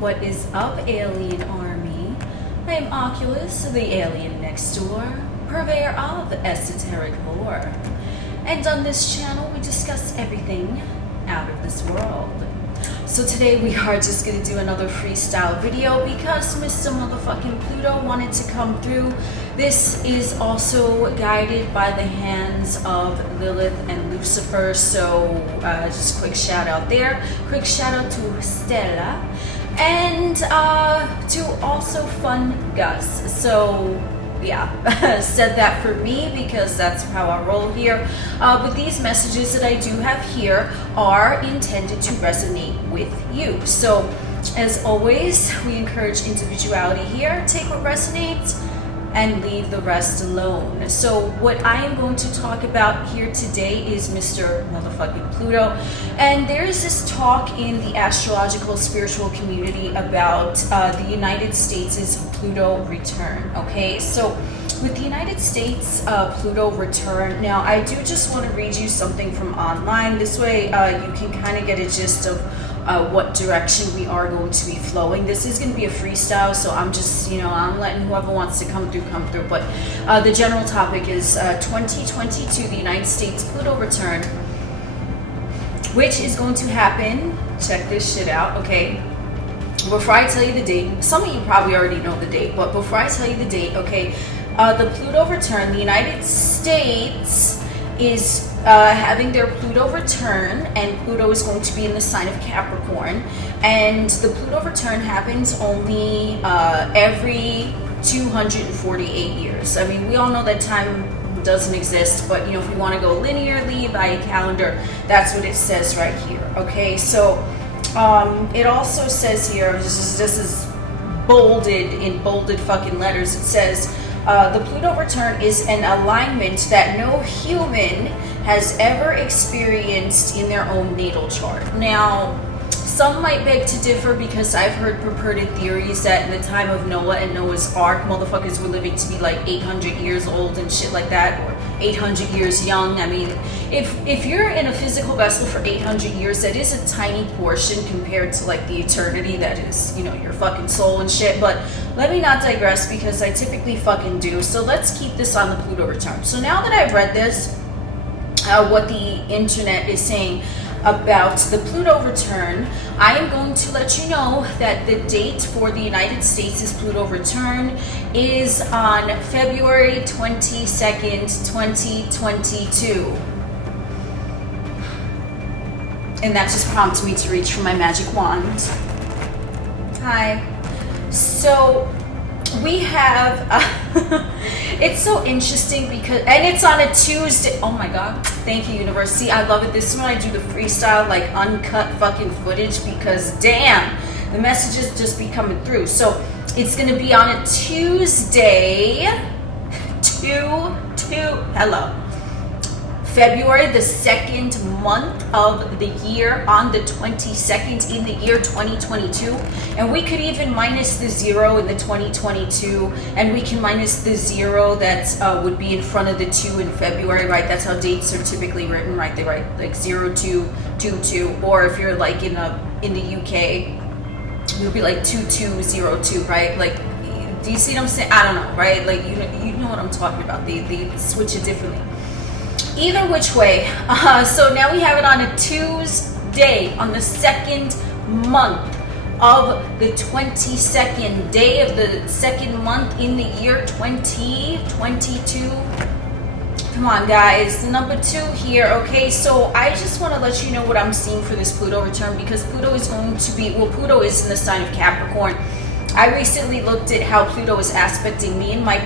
What is up, alienARMy? I am Oculus, the alien next door, purveyor of esoteric lore. And on this channel, we discuss everything out of this world. So today we are just going to do another freestyle video because Mr. Motherfucking Pluto wanted to come through. This is also guided by the hands of Lilith and Lucifer, so just a quick shout out there. Quick shout out to Stella and to also Fun Gus. So yeah, said that for me because that's how I roll here. But these messages that I do have here are intended to resonate with you. So as always, we encourage individuality here. Take what resonates and leave the rest alone. So what I am going to talk about here today is Mr. Motherfucking Pluto. And there is this talk in the astrological spiritual community about the United States' Pluto return. Okay, so with the United States Pluto return, now I do just want to read you something from online. This way you can kind of get a gist of what direction we are going to be flowing. This is going to be a freestyle, so I'm just, I'm letting whoever wants to come through. But the general topic is 2022, the United States Pluto return, which is going to happen. Check this shit out, okay? Before I tell you the date, some of you probably already know the date, but before I tell you the date, okay, the Pluto return, the United States is having their Pluto return, and Pluto is going to be in the sign of Capricorn, and the Pluto return happens only every 248 years. I mean, we all know that time doesn't exist, but if we want to go linearly by a calendar, that's what it says right here. Okay, so it also says here, this is bolded in bolded fucking letters. It says the Pluto return is an alignment that no human has ever experienced in their own natal chart. Now, some might beg to differ because I've heard purported theories that in the time of Noah and Noah's Ark, motherfuckers were living to be like 800 years old and shit like that, or 800 years young. I mean, if you're in a physical vessel for 800 years, that is a tiny portion compared to like the eternity that is, your fucking soul and shit. But let me not digress because I typically fucking do. So let's keep this on the Pluto return. So now that I've read this, what the internet is saying about the Pluto return, I am going to let you know that the date for the United States' Pluto return is on February 22nd, 2022. And that just prompted me to reach for my magic wand. Hi. So we have it's so interesting because, and it's on a Tuesday. Oh my god, thank you, universe. See, I love it. This is when I do the freestyle, like uncut fucking footage, because damn, the messages just be coming through. So it's gonna be on a Tuesday, hello, February the 2nd month of the year, on the 22nd in the year 2022. And we could even minus the 0 in the 2022, and we can minus the 0 that would be in front of the 2 in February, right? That's how dates are typically written, right? They write like 0222, or if you're like in the UK, it would be like 2202, right? Like, do you see what I'm saying? I don't know, right? Like, you know what I'm talking about. They switch it differently. Either which way, so now we have it on a Tuesday, on the 2nd month of the 22nd day of the 2nd month in the year 2022. Come on, guys, number 2 here. Okay, so I just want to let you know what I'm seeing for this Pluto return, because Pluto is going to be, well, Pluto is in the sign of Capricorn. I recently looked at how Pluto is aspecting me in my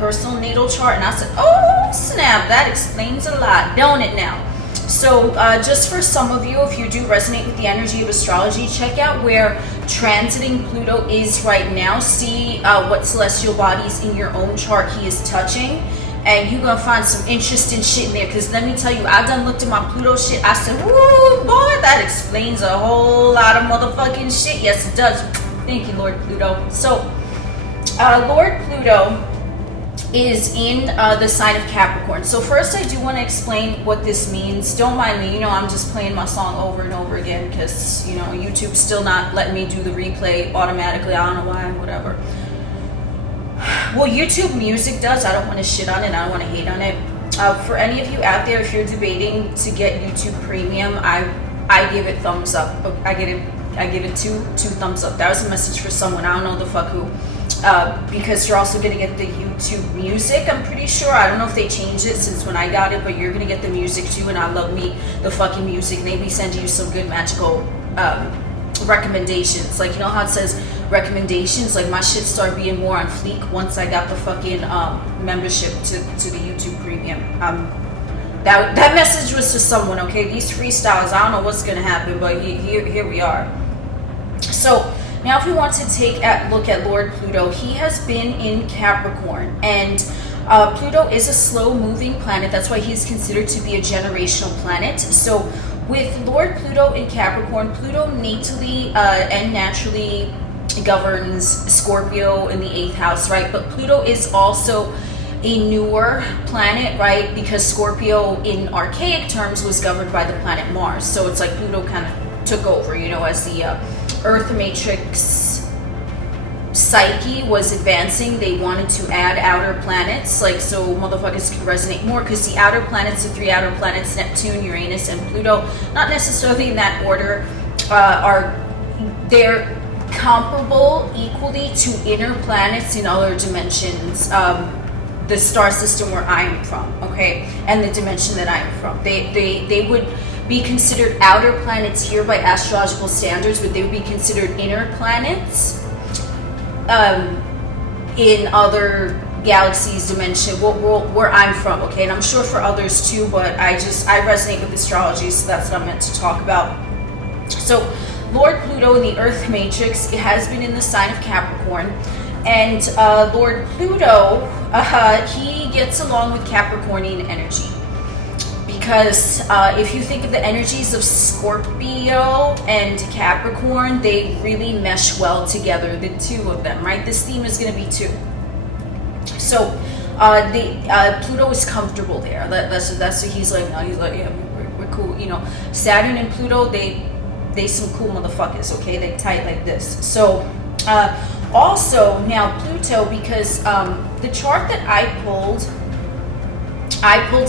personal natal chart, and I said, oh snap, that explains a lot, don't it now? So just for some of you, if you do resonate with the energy of astrology, check out where transiting Pluto is right now. See what celestial bodies in your own chart he is touching, and you're gonna find some interesting shit in there. Because let me tell you, I done looked at my Pluto shit, I said, woo boy, that explains a whole lot of motherfucking shit. Yes, it does. Thank you, Lord Pluto. So, Lord Pluto is in the sign of Capricorn. So first I do want to explain what this means. Don't mind me, you know, I'm just playing my song over and over again because, you know, YouTube's still not letting me do the replay automatically. I don't know why, whatever. Well, YouTube Music does. I don't want to shit on it. I don't want to hate on it. For any of you out there, if you're debating to get YouTube Premium, I give it thumbs up. I give it two thumbs up. That was a message for someone. I don't know the fuck who. Because you're also going to get the YouTube Music, I'm pretty sure. I don't know if they changed it since when I got it, but you're going to get the music too, and I love me the fucking music. Maybe send you some good magical recommendations. Like, you know how it says recommendations? Like, my shit started being more on fleek once I got the fucking membership to the YouTube Premium. That message was to someone, okay? These freestyles, I don't know what's going to happen, but here we are. So, now if we want to take a look at Lord Pluto, he has been in Capricorn, and Pluto is a slow-moving planet. That's why he's considered to be a generational planet. So with Lord Pluto in Capricorn, Pluto natally and naturally governs Scorpio in the 8th house, right? But Pluto is also a newer planet, right? Because Scorpio in archaic terms was governed by the planet Mars. So it's like Pluto kind of took over, you know, as the Earth matrix psyche was advancing. They wanted to add outer planets, like, so motherfuckers could resonate more, because the outer planets, the 3 outer planets, Neptune, Uranus, and Pluto, not necessarily in that order, they're comparable equally to inner planets in other dimensions. The star system where I'm from, okay, and the dimension that I'm from, they would be considered outer planets here by astrological standards, but they would be considered inner planets in other galaxies, dimension, where I'm from, okay? And I'm sure for others too, but I resonate with astrology, so that's what I'm meant to talk about. So Lord Pluto in the Earth matrix, it has been in the sign of Capricorn, and Lord Pluto, he gets along with Capricornian energy. Because if you think of the energies of Scorpio and Capricorn, they really mesh well together, the two of them, right? This theme is going to be 2. So Pluto is comfortable there. That's what he's like. No, he's like, yeah, we're cool. You know, Saturn and Pluto, they some cool motherfuckers. Okay, they tight like this. So also now Pluto, because the chart that I pulled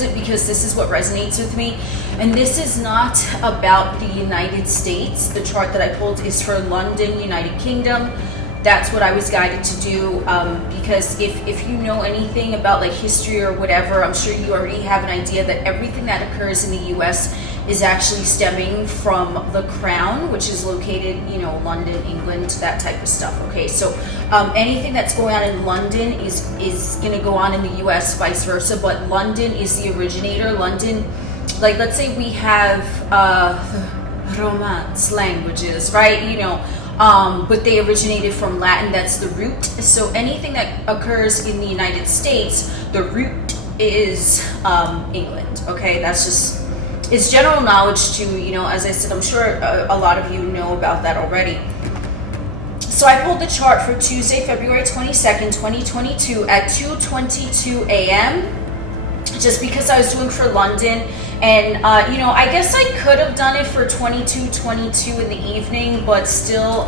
it because this is what resonates with me, and this is not about the United States. The chart that I pulled is for London, United Kingdom. That's what I was guided to do, because if you know anything about like history or whatever, I'm sure you already have an idea that everything that occurs in the US is actually stemming from the crown, which is located, you know, London, England, that type of stuff. Okay, so anything that's going on in London is going to go on in the US, vice versa, but London is the originator. London, like, let's say we have Romance languages, right? You know, but they originated from Latin. That's the root. So anything that occurs in the United States, the root is England. Okay, that's just, it's general knowledge too. You know, as I said, I'm sure a lot of you know about that already. So I pulled the chart for Tuesday, February 22nd, 2022 at 2:22 a.m. just because I was doing for London. And, you know, I guess I could have done it for 22:22 in the evening, but still,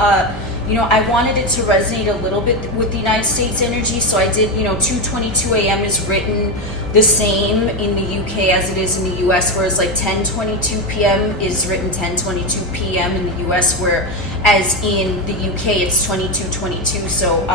you know, I wanted it to resonate a little bit with the United States energy. So I did, you know, 2:22 a.m. is written the same in the UK as it is in the US, whereas like 10:22 p.m. is written 10:22 p.m. in the US, whereas in the UK it's 22:22. So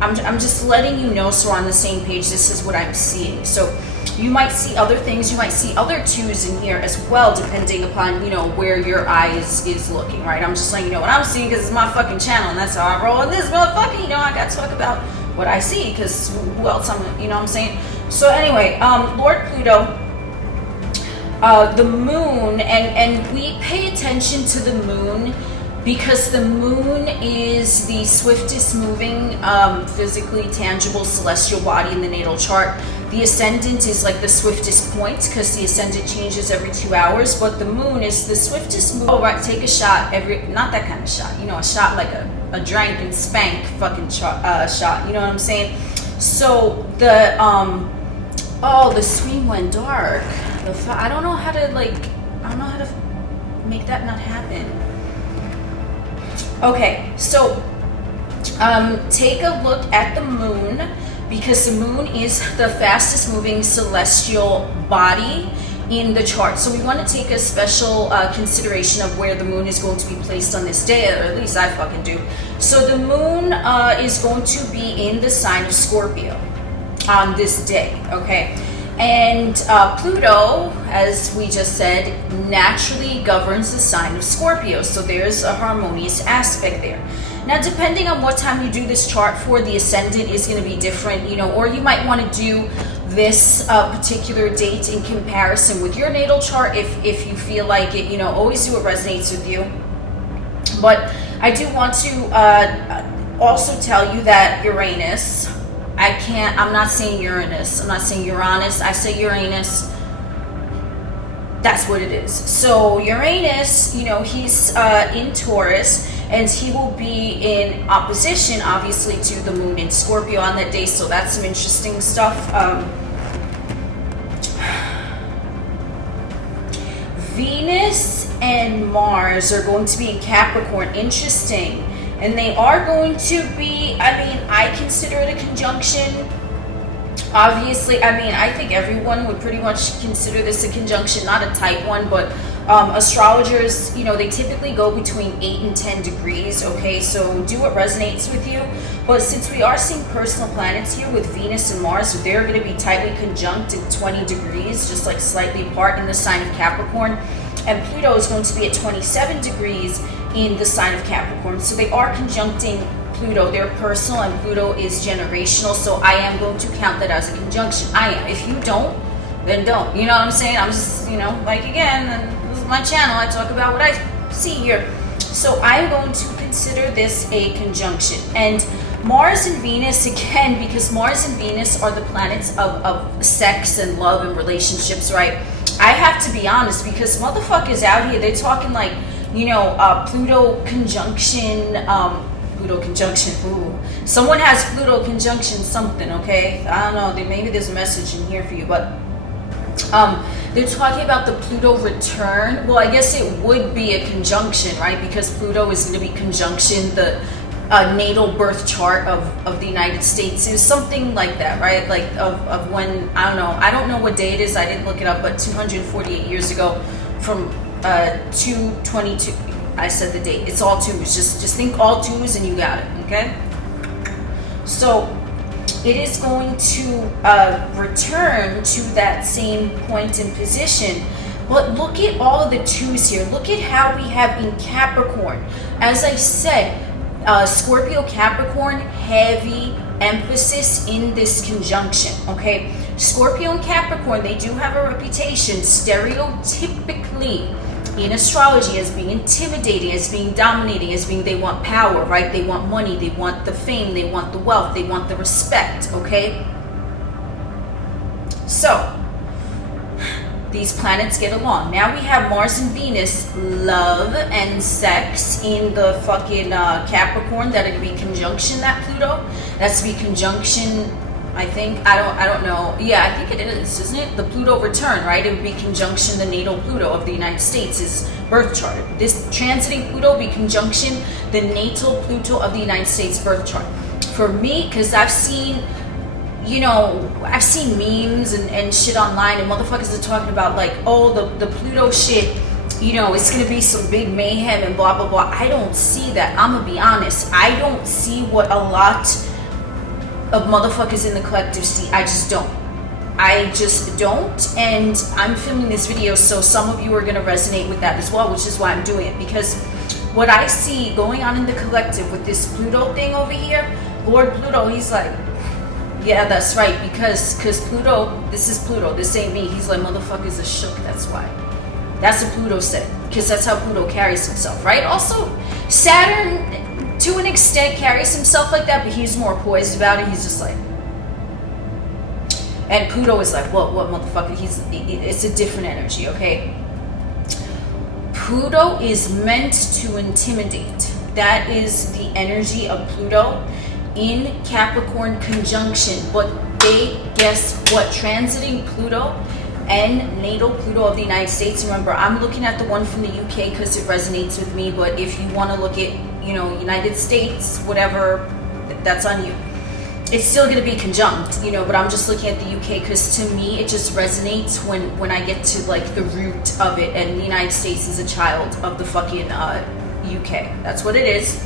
I'm just letting you know so we're on the same page. This is what I'm seeing. So you might see other things. You might see other 2s in here as well, depending upon, you know, where your eyes is looking, right? I'm just letting you know what I'm seeing because it's my fucking channel, and that's how I roll in this motherfucker. You know, I got to talk about what I see because who else you know what I'm saying? So anyway, Lord Pluto, the moon, and we pay attention to the moon because the moon is the swiftest moving, physically tangible celestial body in the natal chart. The ascendant is like the swiftest point because the ascendant changes every 2 hours, but the moon is the swiftest move. Oh, right, take a shot not that kind of shot, you know, a shot like a drink and spank fucking shot, you know what I'm saying? So the oh, the screen went dark. I don't know how to make that not happen. Okay, so take a look at the moon, because the moon is the fastest moving celestial body in the chart. So we want to take a special consideration of where the moon is going to be placed on this day, or at least I fucking do. So the moon is going to be in the sign of Scorpio on this day, okay? And Pluto, as we just said, naturally governs the sign of Scorpio. So there's a harmonious aspect there. Now, depending on what time you do this chart for, the ascendant is going to be different, you know, or you might want to do this particular date in comparison with your natal chart if you feel like it, you know, always do what resonates with you. But I do want to also tell you that Uranus, I'm not saying Uranus, I'm not saying Uranus, I say Uranus. That's what it is. So Uranus, you know, he's in Taurus, and he will be in opposition, obviously, to the moon in Scorpio on that day. So that's some interesting stuff. Venus and Mars are going to be in Capricorn. Interesting. And they are going to be, I mean, I consider it a conjunction. Obviously, I mean, I think everyone would pretty much consider this a conjunction, not a tight one, but astrologers, you know, they typically go between 8 and 10 degrees, okay? So do what resonates with you. But since we are seeing personal planets here with Venus and Mars, so they're going to be tightly conjunct at 20 degrees, just like slightly apart in the sign of Capricorn. And Pluto is going to be at 27 degrees in the sign of Capricorn. So they are conjuncting Pluto. They're personal, and Pluto is generational. So I am going to count that as a conjunction. I am. If you don't, then don't. You know what I'm saying? I'm just, you know, like, again, and this is my channel. I talk about what I see here. So I'm going to consider this a conjunction. And Mars and Venus, again, because Mars and Venus are the planets of sex and love and relationships, right? I have to be honest, because motherfuckers out here, they're talking like, you know, Pluto conjunction, ooh. Someone has Pluto conjunction something, okay? I don't know, maybe there's a message in here for you, but they're talking about the Pluto return. Well, I guess it would be a conjunction, right? Because Pluto is going to be conjunction the natal birth chart of the United States. Is something like that, right? Like of when, I don't know what day it is, I didn't look it up, but 248 years ago from 222, I said the date. It's all twos. Just think all twos and you got it, okay? So it is going to return to that same point in position. But look at all of the twos here. Look at how we have in Capricorn. As I said, Scorpio Capricorn, heavy emphasis in this conjunction, okay? Scorpio and Capricorn, they do have a reputation stereotypically in astrology as being intimidating, as being dominating, as being, they want power, right? They want money, they want the fame, they want the wealth, they want the respect, okay? So these planets get along. Now we have Mars and Venus, love and sex, in the fucking Capricorn. That would be conjunction that Pluto. That's to be conjunction, I think. I don't know. Yeah, I think it is, isn't it? The Pluto return, right? It would be conjunction the natal Pluto of the United States, is birth chart. This transiting Pluto would be conjunction the natal Pluto of the United States birth chart. For me, because I've seen, you know, I've seen memes and shit online, and motherfuckers are talking about like, oh, the Pluto shit, you know, it's gonna be some big mayhem and blah blah blah. I don't see that. I'm gonna be honest. I don't see what a lot of motherfuckers in the collective see. I just don't. And I'm filming this video, so some of you are gonna resonate with that as well, which is why I'm doing it, because what I see going on in the collective with this Pluto thing over here, Lord Pluto, he's like, yeah, that's right, because Pluto, this is Pluto, this ain't me. He's like, motherfuckers are shook, that's why. That's what Pluto said, because that's how Pluto carries himself, right? Also, Saturn, to an extent, carries himself like that, but he's more poised about it. He's just like, and Pluto is like, what motherfucker? It's a different energy, okay? Pluto is meant to intimidate. That is the energy of Pluto. in Capricorn conjunction. But they, guess what? Transiting Pluto and natal Pluto of the United States. Remember, I'm looking at the one from the UK because it resonates with me. But if you want to look at, you know, United States, whatever, that's on you. It's still going to be conjunct, you know, but I'm just looking at the UK because to me it just resonates when I get to like the root of it, and the United States is a child of the fucking UK. That's what it is.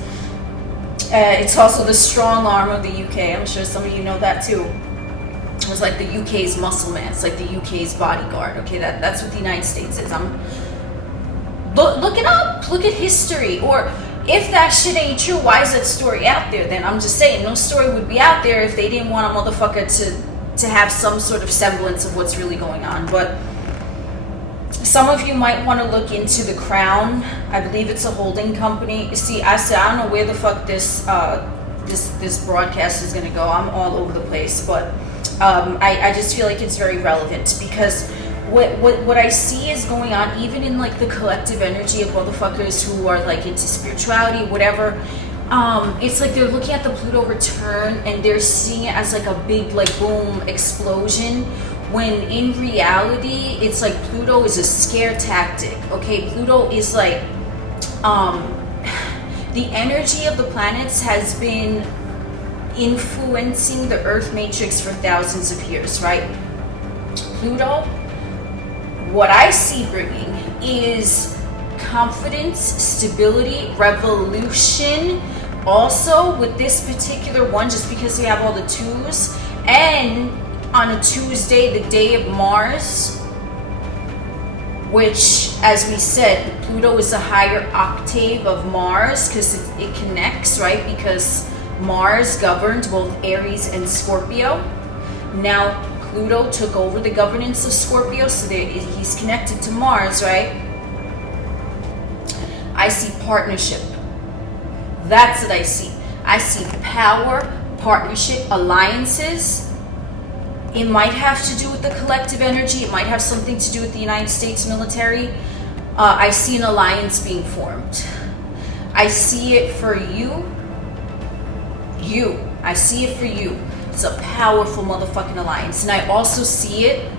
It's also the strong arm of the UK. I'm sure some of you know that too. It's like the UK's muscle man. It's like the UK's bodyguard. Okay, that's what the United States is. Look it up. Look at history. Or if that shit ain't true, why is that story out there then? I'm just saying, no story would be out there if they didn't want a motherfucker to have some sort of semblance of what's really going on. But some of you might want to look into the Crown. I believe it's a holding company. See, I don't know where the fuck this broadcast is going to go. I'm all over the place, but I just feel like it's very relevant because what I see is going on even in like the collective energy of motherfuckers who are like into spirituality, whatever. It's like they're looking at the Pluto return and they're seeing it as like a big like boom explosion, when in reality it's like Pluto is a scare tactic. Okay, Pluto is like the energy of the planets has been influencing the Earth matrix for thousands of years, right? Pluto, what I see bringing is confidence, stability, revolution. Also, with this particular one, just because we have all the twos, and on a Tuesday, the day of Mars, which, as we said, Pluto is a higher octave of Mars because it connects, right? Because Mars governed both Aries and Scorpio. Now, Pluto took over the governance of Scorpio, so he's connected to Mars, right? I see partnership. That's what I see. I see power, partnership, alliances. It might have to do with the collective energy. It might have something to do with the United States military. I see an alliance being formed. I see it for you. I see it for you. It's a powerful motherfucking alliance. And I also see it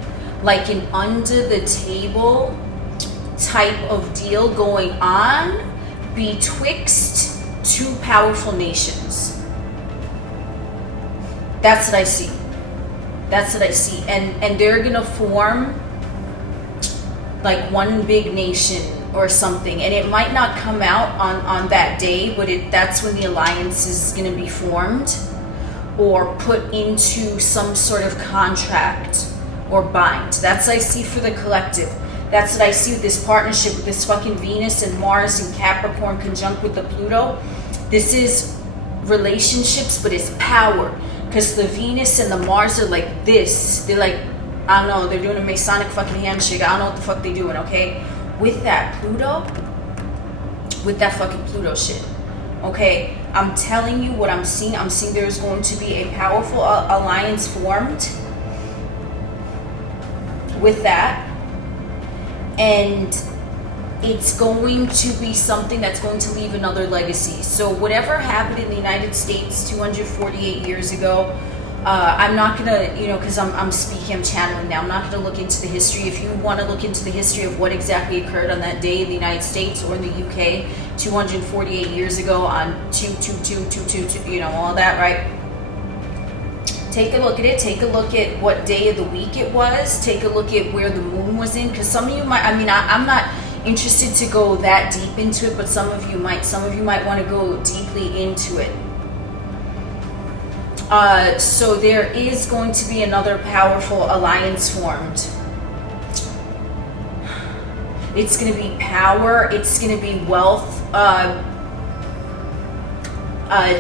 like an under the table type of deal going on betwixt two powerful nations. That's what I see. That's what I see. And they're gonna form like one big nation or something. And it might not come out on that day, but that's when the alliance is gonna be formed or put into some sort of contract or bind. That's what I see for the collective. That's what I see with this partnership with this fucking Venus and Mars and Capricorn conjunct with the Pluto. This is relationships, but it's power. Because the Venus and the Mars are like this. They're like, I don't know, they're doing a Masonic fucking handshake. I don't know what the fuck they're doing, okay? With that Pluto, with that fucking Pluto shit. Okay, I'm telling you what I'm seeing. I'm seeing there's going to be a powerful alliance formed with that. And it's going to be something that's going to leave another legacy. So whatever happened in the United States 248 years ago, I'm not gonna, because I'm speaking, I'm channeling now. I'm not gonna look into the history. If you want to look into the history of what exactly occurred on that day in the United States or in the UK 248 years ago on 22222, all that, right? Take a look at it. Take a look at what day of the week it was. Take a look at where the moon was in. Because some of you might, I'm not interested to go that deep into it, but some of you might want to go deeply into it. So there is going to be another powerful alliance formed. It's going to be power. It's going to be wealth.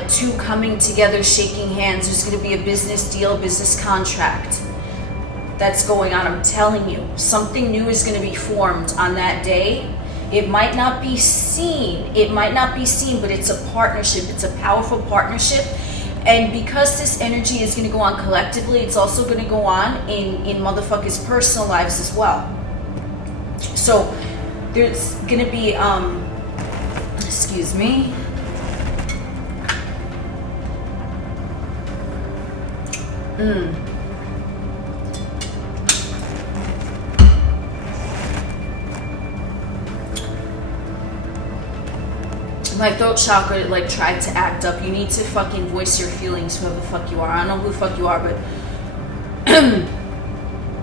Two coming together, shaking hands. There's going to be a business deal, business contract that's going on. I'm telling you, something new is going to be formed on that day. It might not be seen. But it's a partnership. It's a powerful partnership. And because this energy is going to go on collectively, it's also going to go on in motherfuckers' personal lives as well. So there's going to be, excuse me. My throat chakra like tried to act up. You need to fucking voice your feelings, whoever the fuck you are. I don't know who the fuck you are, but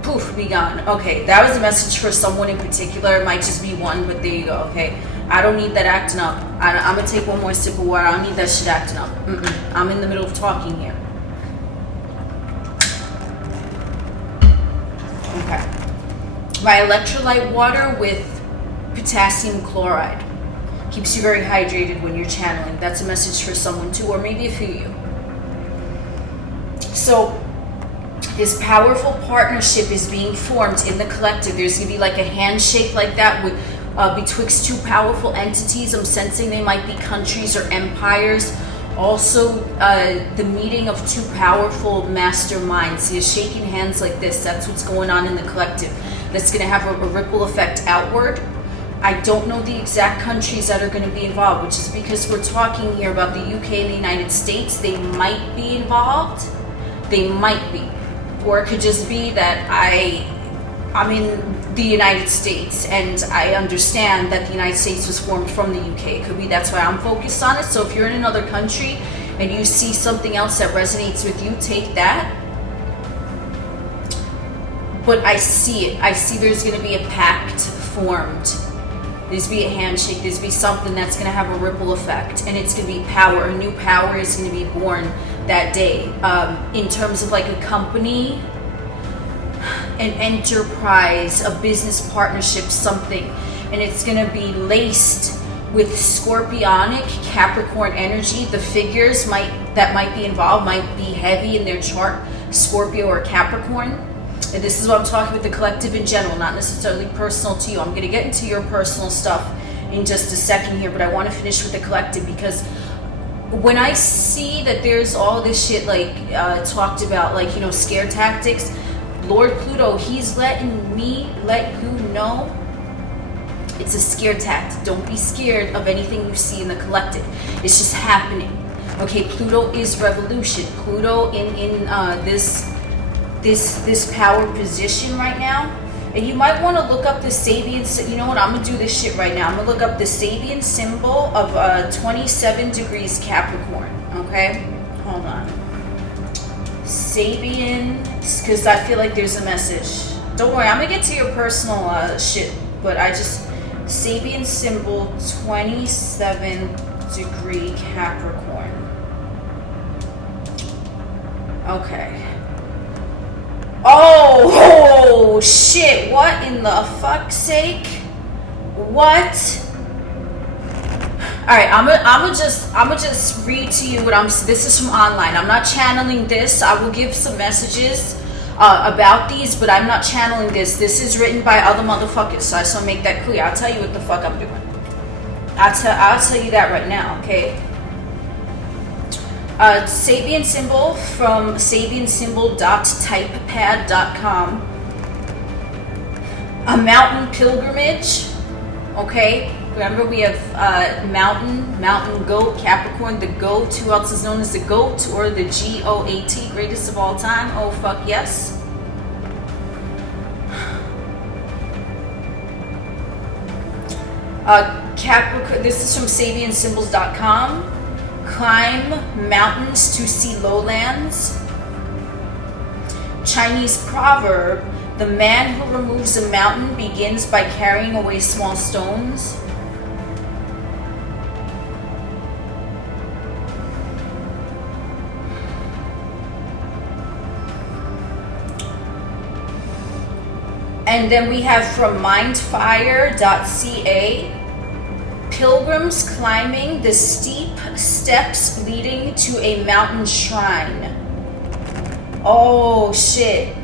poof, be gone. Okay, that was a message for someone in particular. It might just be one, but there you go. Okay, I don't need that acting up. I'm gonna take one more sip of water. I don't need that shit acting up. I'm in the middle of talking here. Okay, my electrolyte water with potassium chloride keeps you very hydrated when you're channeling. That's a message for someone too, or maybe a few of you. So this powerful partnership is being formed in the collective. There's gonna be like a handshake like that with betwixt two powerful entities. I'm sensing they might be countries or empires. Also, the meeting of two powerful masterminds. You're shaking hands like this. That's what's going on in the collective. That's gonna have a ripple effect outward. I don't know the exact countries that are going to be involved, which is because we're talking here about the UK and the United States. They might be involved. They might be. Or it could just be that I'm in the United States and I understand that the United States was formed from the UK. It could be that's why I'm focused on it. So if you're in another country and you see something else that resonates with you, take that. But I see it. I see there's going to be a pact formed. There's be a handshake, there's be something that's going to have a ripple effect, and it's going to be power. A new power is going to be born that day. In terms of like a company, an enterprise, a business partnership, something. And it's going to be laced with scorpionic Capricorn energy. The figures that might be involved might be heavy in their chart, Scorpio or Capricorn. And this is what I'm talking with the collective in general, not necessarily personal to you. I'm going to get into your personal stuff in just a second here, but I want to finish with the collective because when I see that there's all this shit like talked about, like, you know, scare tactics, Lord Pluto, he's letting me let you know it's a scare tactic. Don't be scared of anything you see in the collective. It's just happening. Okay, Pluto is revolution. Pluto in this power position right now, and you might want to look up the Sabian. You know what? I'm gonna do this shit right now. I'm gonna look up the Sabian symbol of 27 degrees Capricorn. Okay, hold on. Sabian, because I feel like there's a message. Don't worry, I'm gonna get to your personal shit, but Sabian symbol 27 degree Capricorn. Okay. Oh shit, what in the fuck's sake? What? Alright, I'ma just read to you what this is from online. I'm not channeling this. I will give some messages about these, but I'm not channeling this. This is written by other motherfuckers, so I just wanna make that clear. I'll tell you what the fuck I'm doing. I'll tell you that right now, okay? Sabian symbol from sabiansymbol.typepad.com. A mountain pilgrimage. Okay, remember we have mountain goat, Capricorn, the goat. Who else is known as the goat or the GOAT, greatest of all time? Oh fuck yes. Capricorn. This is from sabiansymbols.com. Climb mountains to see lowlands. Chinese proverb, the man who removes a mountain begins by carrying away small stones. And then we have from mindfire.ca, Pilgrims climbing the steep steps leading to a mountain shrine. Oh shit.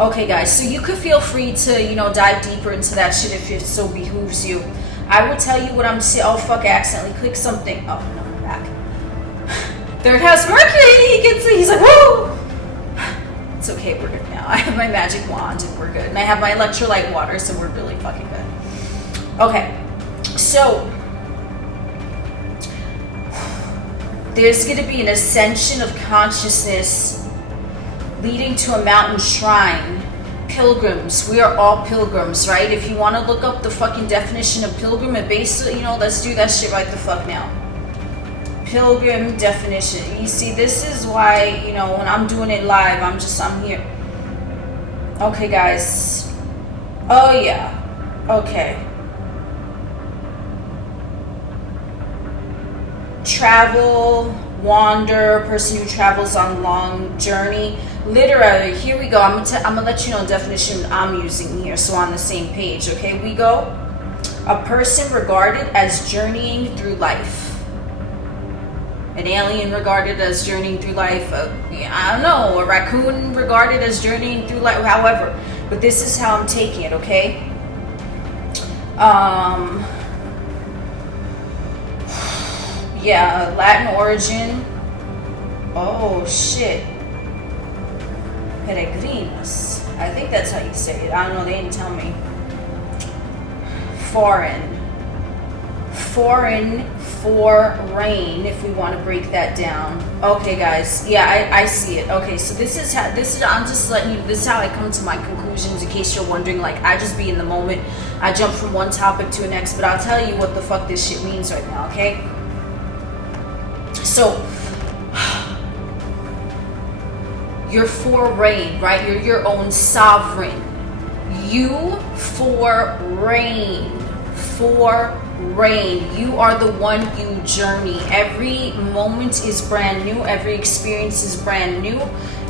Okay guys, so you could feel free to, you know, dive deeper into that shit if it so behooves you. I will tell you what I'm saying. Oh fuck, I accidentally clicked something. Oh no, I'm back. Third house Mercury, he's like, woo! It's okay, we're good now. I have my magic wand and we're good. And I have my electrolyte water, so we're really fucking good. Okay. So, there's going to be an ascension of consciousness leading to a mountain shrine. Pilgrims. We are all pilgrims, right? If you want to look up the fucking definition of pilgrim, it basically, you know, let's do that shit right the fuck now. Pilgrim definition. You see, this is why, you know, when I'm doing it live, I'm here. Okay, guys. Oh, yeah. Okay. Travel, wander, person who travels on long journey. Literary, here we go. I'm gonna let you know the definition I'm using here, so on the same page. Okay, we go. A person regarded as journeying through life. An alien regarded as journeying through life. I don't know. A raccoon regarded as journeying through life. However, but this is how I'm taking it. Okay. Yeah, Latin origin. Oh shit. Peregrinos. I think that's how you say it. I don't know, they didn't tell me. Foreign, for rain, if we want to break that down. Okay, guys. Yeah, I see it. Okay, so I'm just letting you, this is how I come to my conclusions, in case you're wondering. Like, I just be in the moment. I jump from one topic to the next, but I'll tell you what the fuck this shit means right now, okay? So, you're for reign, right? You're your own sovereign. You for reign. For reign. You are the one you journey. Every moment is brand new. Every experience is brand new.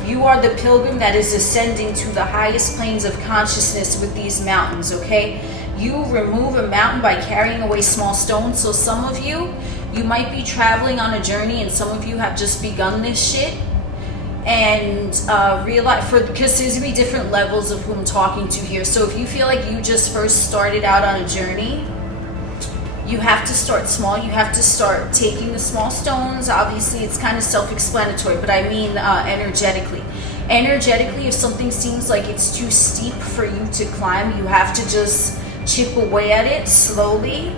You are the pilgrim that is ascending to the highest planes of consciousness with these mountains, okay? You remove a mountain by carrying away small stones. So some of you might be traveling on a journey, and some of you have just begun this shit. And realize, because there's gonna be different levels of who I'm talking to here. So if you feel like you just first started out on a journey, you have to start small. You have to start taking the small stones. Obviously, it's kind of self-explanatory, but I mean energetically. Energetically, if something seems like it's too steep for you to climb, you have to just chip away at it slowly.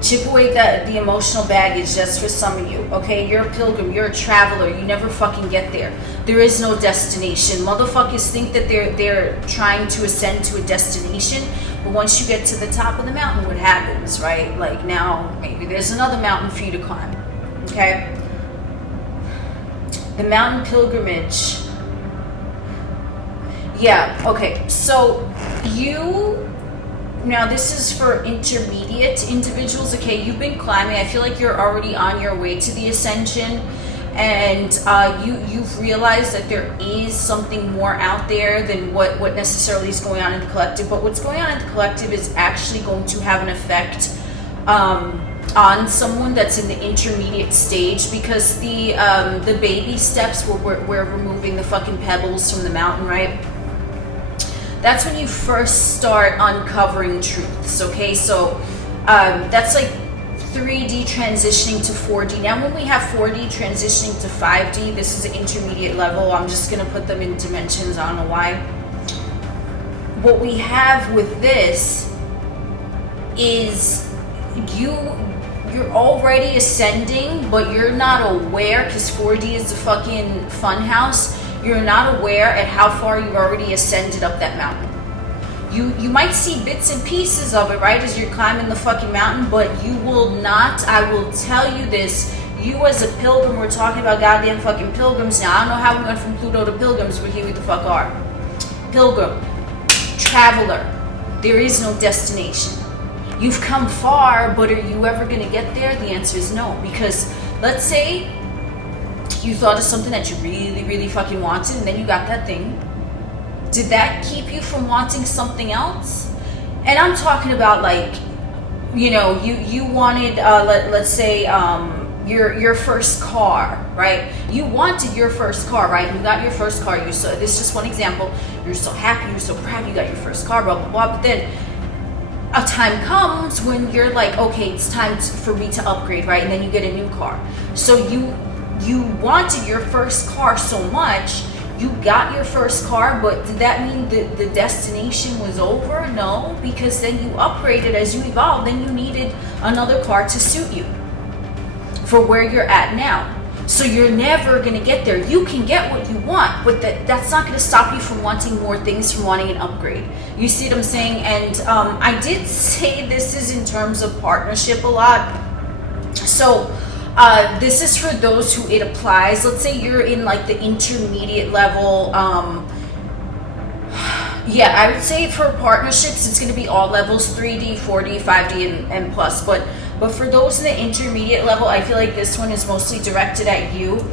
Chip away the emotional baggage. That's for some of you, okay? You're a pilgrim, you're a traveler, you never fucking get there. There is no destination. Motherfuckers think that they're trying to ascend to a destination, but once you get to the top of the mountain, what happens, right? Like, now, maybe there's another mountain for you to climb, okay? The mountain pilgrimage. Yeah, okay, so now this is for intermediate individuals, okay? You've been climbing. I feel like you're already on your way to the ascension, and you've realized that there is something more out there than what necessarily is going on in the collective. But what's going on in the collective is actually going to have an effect on someone that's in the intermediate stage, because the baby steps, we're removing the fucking pebbles from the mountain, right? That's when you first start uncovering truths, okay? So that's like 3D transitioning to 4D. Now when we have 4D transitioning to 5D, this is an intermediate level. I'm just gonna put them in dimensions, I don't know why. What we have with this is you're already ascending, but you're not aware, because 4D is the fucking fun house. You're not aware at how far you've already ascended up that mountain. You might see bits and pieces of it, right, as you're climbing the fucking mountain, but you will not, I will tell you this, you as a pilgrim, we're talking about goddamn fucking pilgrims now. I don't know how we went from Pluto to pilgrims, but here we the fuck are. Pilgrim, traveler, there is no destination. You've come far, but are you ever gonna get there? The answer is no, because let's say you thought of something that you really, really fucking wanted, and then you got that thing. Did that keep you from wanting something else? And I'm talking about, like, you know, you wanted, let's say, your first car, right? You wanted your first car, right? You got your first car. This is just one example. You're so happy, you're so proud you got your first car, blah, blah, blah. But then a time comes when you're like, okay, it's time for me to upgrade, right? And then you get a new car. So you wanted your first car so much, you got your first car, but did that mean that the destination was over? No, because then you upgraded as you evolved, then you needed another car to suit you for where you're at now. So you're never going to get there. You can get what you want, but that's not going to stop you from wanting more things, from wanting an upgrade. You see what I'm saying? And I did say this is in terms of partnership a lot. So this is for those who it applies. Let's say you're in like the intermediate level. Yeah, I would say for partnerships, it's going to be all levels, 3D, 4D, 5D, and plus. But for those in the intermediate level, I feel like this one is mostly directed at you.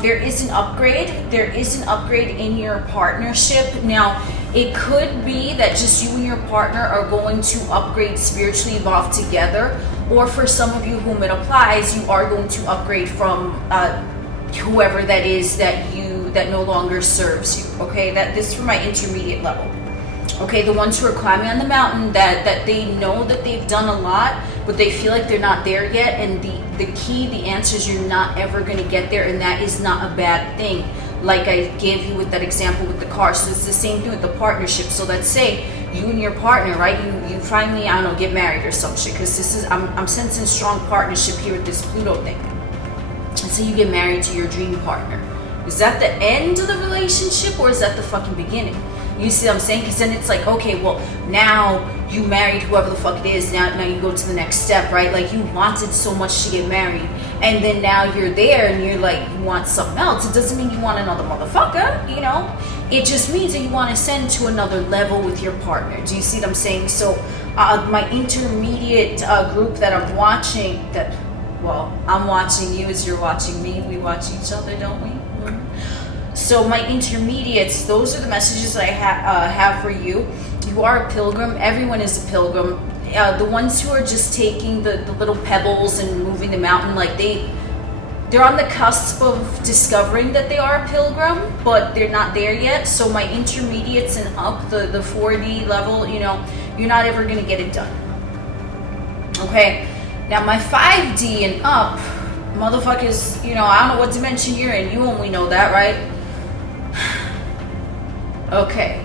There is an upgrade. There is an upgrade in your partnership. Now, it could be that just you and your partner are going to upgrade, spiritually evolve together. Or for some of you whom it applies, you are going to upgrade from whoever that is that no longer serves you. Okay, this is for my intermediate level. Okay, the ones who are climbing on the mountain that they know that they've done a lot, but they feel like they're not there yet. And the key, the answer is you're not ever going to get there, and that is not a bad thing. Like I gave you with that example with the car. So it's the same thing with the partnership. So let's say you and your partner, right? You finally, I don't know, get married or some shit. Because this is, I'm sensing strong partnership here with this Pluto thing. And so you get married to your dream partner. Is that the end of the relationship, or is that the fucking beginning? You see what I'm saying? Because then it's like, okay, well, now you married whoever the fuck it is. Now you go to the next step, right? Like, you wanted so much to get married, and then now you're there, and you're like, you want something else. It doesn't mean you want another motherfucker, you know? It just means that you want to ascend to another level with your partner. Do you see what I'm saying? So my intermediate group that I'm watching, I'm watching you as you're watching me. We watch each other, don't we? So my intermediates, those are the messages I have for you. You are a pilgrim. Everyone is a pilgrim. The ones who are just taking the little pebbles and moving the mountain, like they're on the cusp of discovering that they are a pilgrim, but they're not there yet. So my intermediates and up, the 4D level, you know, you're not ever going to get it done. Okay? Now my 5D and up, motherfuckers, you know, I don't know what dimension you're in. You only know that, right? Okay.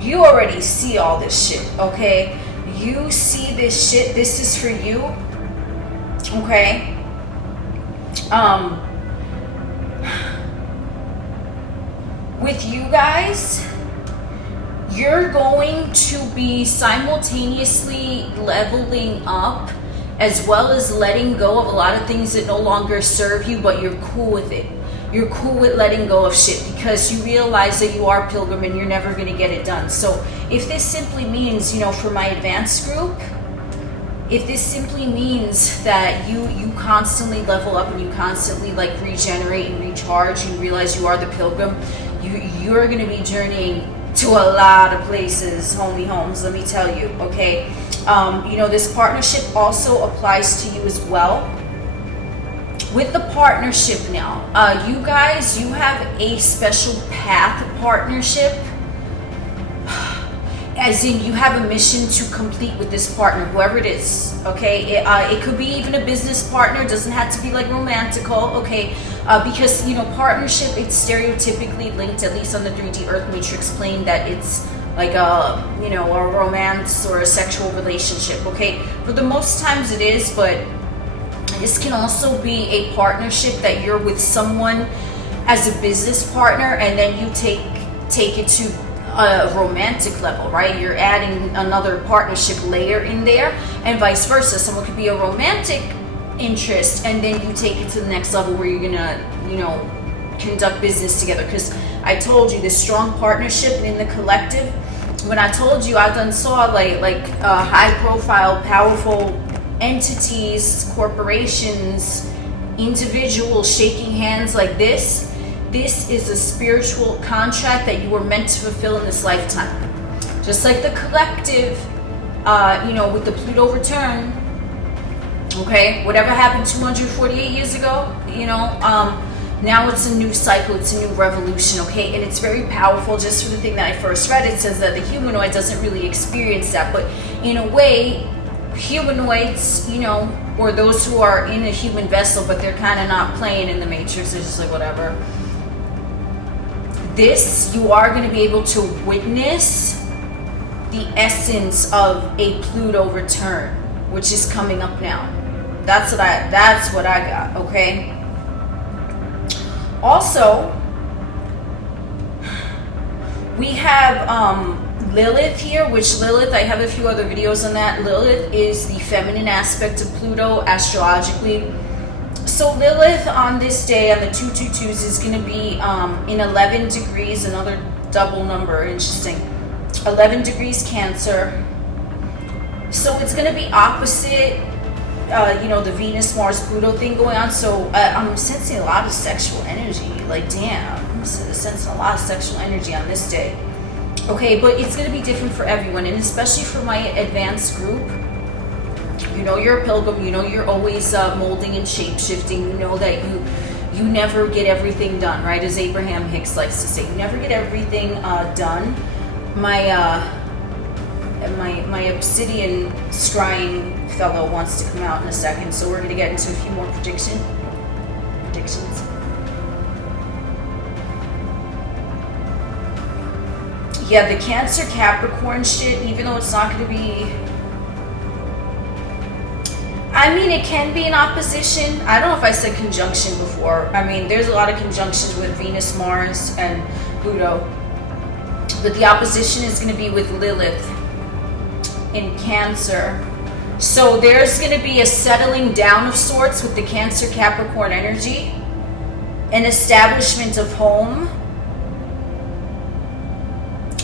You already see all this shit, okay? You see this shit. This is for you. Okay? With you guys, you're going to be simultaneously leveling up as well as letting go of a lot of things that no longer serve you, but you're cool with it. You're cool with letting go of shit because you realize that you are pilgrim and you're never going to get it done. So if this simply means, you know, for my advanced group, if this simply means that you constantly level up and you constantly like regenerate and recharge, you realize you are the pilgrim, you're going to be journeying to a lot of places, homie homes, let me tell you, okay? You know, this partnership also applies to you as well. With the partnership now, you guys, you have a special path partnership. As in, you have a mission to complete with this partner, whoever it is, okay? It could be even a business partner. It doesn't have to be like romantical, okay? Because, you know, partnership, it's stereotypically linked, at least on the 3D Earth Matrix plane, that it's like a, you know, a romance or a sexual relationship, okay? For the most times it is, but this can also be a partnership that you're with someone as a business partner, and then you take it to a romantic level, right? You're adding another partnership layer in there, and vice versa. Someone could be a romantic interest, and then you take it to the next level where you're gonna, you know, conduct business together. Because I told you, this strong partnership in the collective. When I told you, I done saw like high-profile, powerful entities, corporations, individuals shaking hands like this. This is a spiritual contract that you were meant to fulfill in this lifetime. Just like the collective, you know, with the Pluto Return, okay? Whatever happened 248 years ago, you know, now it's a new cycle, it's a new revolution, okay? And it's very powerful. Just for the thing that I first read, it says that the humanoid doesn't really experience that, but in a way, humanoids, you know, or those who are in a human vessel, but they're kind of not playing in the matrix, they're just like whatever. This, you are going to be able to witness the essence of a Pluto return, which is coming up now. That's what I got, okay? Also, we have Lilith here, which Lilith, I have a few other videos on that. Lilith is the feminine aspect of Pluto astrologically. So Lilith on this day, on the 222s, is going to be in 11 degrees, another double number, interesting. 11 degrees Cancer. So it's going to be opposite, you know, the Venus, Mars, Pluto thing going on. So I'm sensing a lot of sexual energy. Like, damn, I'm sensing a lot of sexual energy on this day. Okay, but it's going to be different for everyone, and especially for my advanced group. You know you're a pilgrim, you know you're always molding and shape-shifting, you know that you never get everything done, right? As Abraham Hicks likes to say, you never get everything done. My obsidian scrying fellow wants to come out in a second, so we're going to get into a few more predictions. Yeah, the Cancer Capricorn shit, even though it's not going to be... I mean, it can be an opposition. I don't know if I said conjunction before. I mean, there's a lot of conjunctions with Venus, Mars, and Pluto. But the opposition is going to be with Lilith in Cancer. So there's going to be a settling down of sorts with the Cancer Capricorn energy. An establishment of home.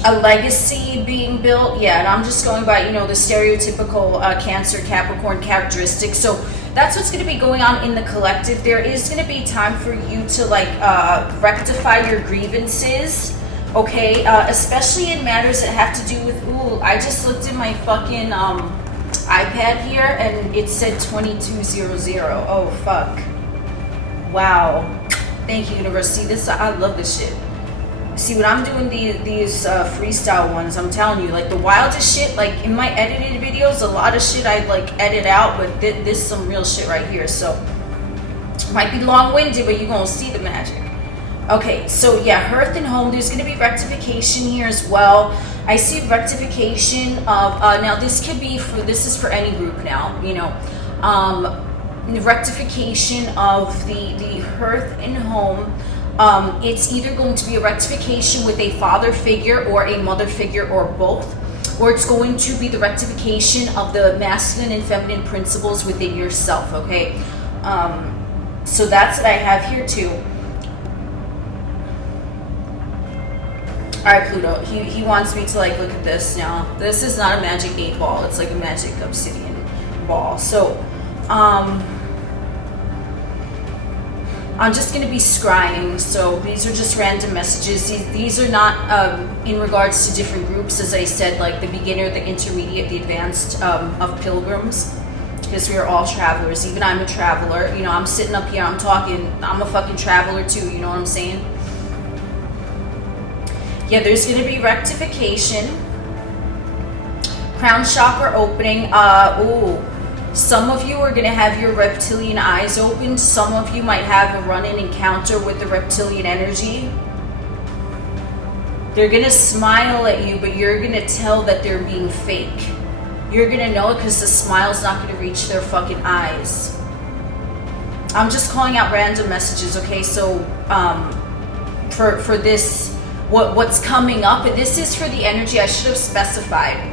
A legacy being built. Yeah, and I'm just going by, you know, the stereotypical Cancer Capricorn characteristics. So that's what's going to be going on in the collective. There is going to be time for you to like rectify your grievances, okay? Especially in matters that have to do with, ooh, I just looked at my fucking iPad here and it said 2200. Oh, fuck. Wow. Thank you, universe. See this? I love this shit. See, when I'm doing these freestyle ones, I'm telling you, like, the wildest shit, like, in my edited videos, a lot of shit I, like, edit out, but this is some real shit right here, so, might be long-winded, but you're gonna see the magic. Okay, so, yeah, hearth and home, there's gonna be rectification here as well. I see rectification of, now, this is for any group now, you know, rectification of the hearth and home. It's either going to be a rectification with a father figure or a mother figure or both, or it's going to be the rectification of the masculine and feminine principles within yourself, okay? So that's what I have here too. All right, Pluto, he wants me to like look at this now. This is not a magic 8 ball, it's like a magic obsidian ball. So, I'm just going to be scrying, so these are just random messages. These are not in regards to different groups, as I said, like the beginner, the intermediate, the advanced of pilgrims, because we are all travelers. Even I'm a traveler. You know, I'm sitting up here, I'm talking, I'm a fucking traveler too, you know what I'm saying? Yeah, there's going to be rectification. Crown chakra opening. Ooh. Some of you are going to have your reptilian eyes open. Some of you might have a run-in encounter with the reptilian energy. They're going to smile at you, but you're going to tell that they're being fake. You're going to know it because the smile's not going to reach their fucking eyes. I'm just calling out random messages, okay? So, for this, what's coming up, and this is for the energy, I should have specified.